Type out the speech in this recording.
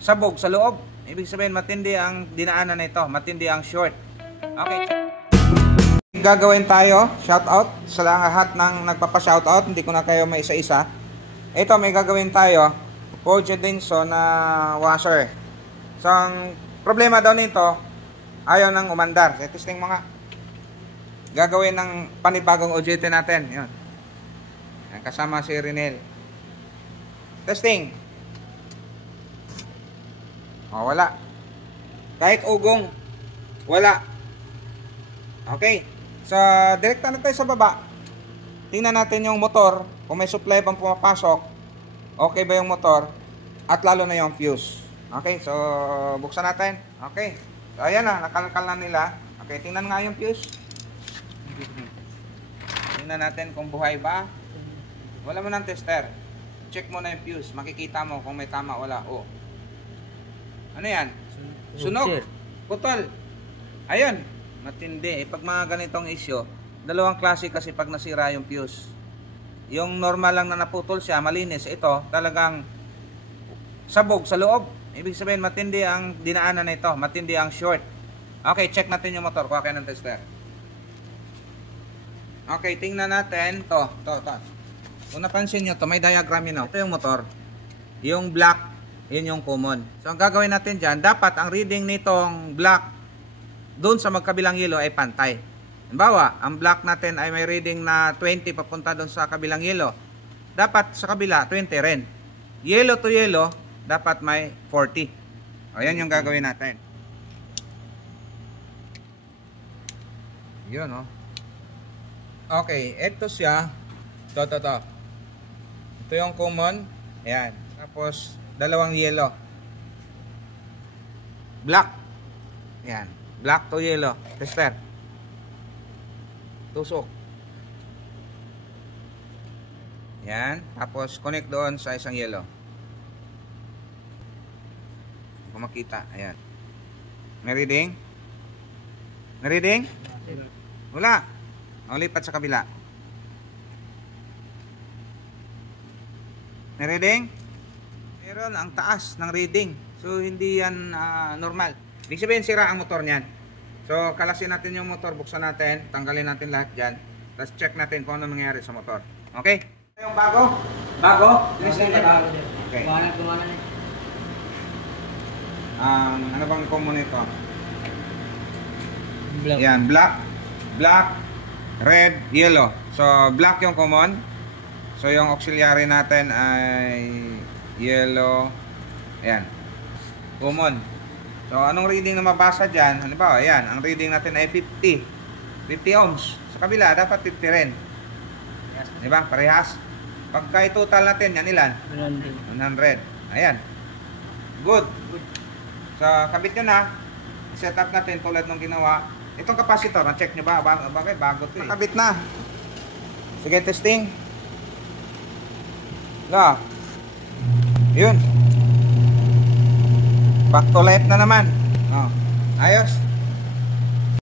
sabog sa loob. Ibig sabihin matindi ang dinaanan na ito, matindi ang short. Okay. Gagawin tayo, shout out sa lahat ng nagpapa-shout out, hindi ko na kayo may isa-isa. Ito may gagawin tayo, Peugeot Denso na washer. So ang problema daw nito, ayaw nang umandar. Testing mga gagawin ng panibagong OJT natin. Yun. Yan, kasama si Renel. Testing. Oh, wala. Kahit ugong, wala. Okay. So, direkta na tayo sa baba. Tingnan natin yung motor. Kung may supply pang pumapasok, okay ba yung motor? At lalo na yung fuse. Okay, so buksan natin. Okay. So, ayan na. Nakalkal na nila. Okay, tingnan nga yung fuse. Tingnan natin kung buhay ba. Wala mo ng tester. Check mo na yung fuse. Makikita mo kung may tama wala. Oh. Ano yan? Sunog. Putol. Ayun. Matindi. Pag mga ganitong issue, dalawang klase kasi pag nasira yung fuse. Yung normal lang na naputol siya, malinis. Ito, talagang sabog sa loob. Ibig sabihin, matindi ang dinaanan na ito. Matindi ang short. Okay, check natin yung motor. Kuha kayo ng tester. Okay, tingnan natin. To. Kung napansin nyo to, may diagram yun. Ito yung motor. Yung black, yun yung common. So, ang gagawin natin dyan, dapat ang reading nitong black doon sa magkabilang yellow ay pantay. Halimbawa, ang black natin ay may reading na 20 papunta doon sa kabilang yellow. Dapat sa kabila, 20 rin. Yellow to yellow, dapat may 40. O, yan yung gagawin natin. Yun, o. Okay, ito siya. To. Ito yung common. Ayan. Tapos, dalawang yellow. Black. Ayan. Black to yellow. Tester. Tusok. Yan. Tapos connect doon sa isang yellow. Kung makita. Ayan. May reading? May reading? Wala. O, lipat sa kabila. May reading? Meron ang taas ng reading. So hindi yan normal. Ibig sabihin sira ang motor niyan. So kalasin natin yung motor, buksan natin, tanggalin natin lahat dyan. Tapos check natin kung ano nangyayari sa motor. Okay? Yung bago? Bago? Okay. Ano bang common nito? Black. Yan, black, red, yellow. So black yung common. So yung auxiliary natin ay yellow. Ayan. Common. So, anong reading na mabasa dyan? Halimbawa, ayan, ang reading natin ay 50 ohms. Sa kabila, dapat 50 rin. Diba? Parehas. Pagka i-total natin, yan ilan? 100. Ayan. Good. So, kabit nyo na. Set up natin tulad ng ginawa. Itong capacitor, na-check nyo ba? Bakit? Bago ito eh. Kabit na. Sige, testing. No. Yun. Back to life na naman. Oh, ayos.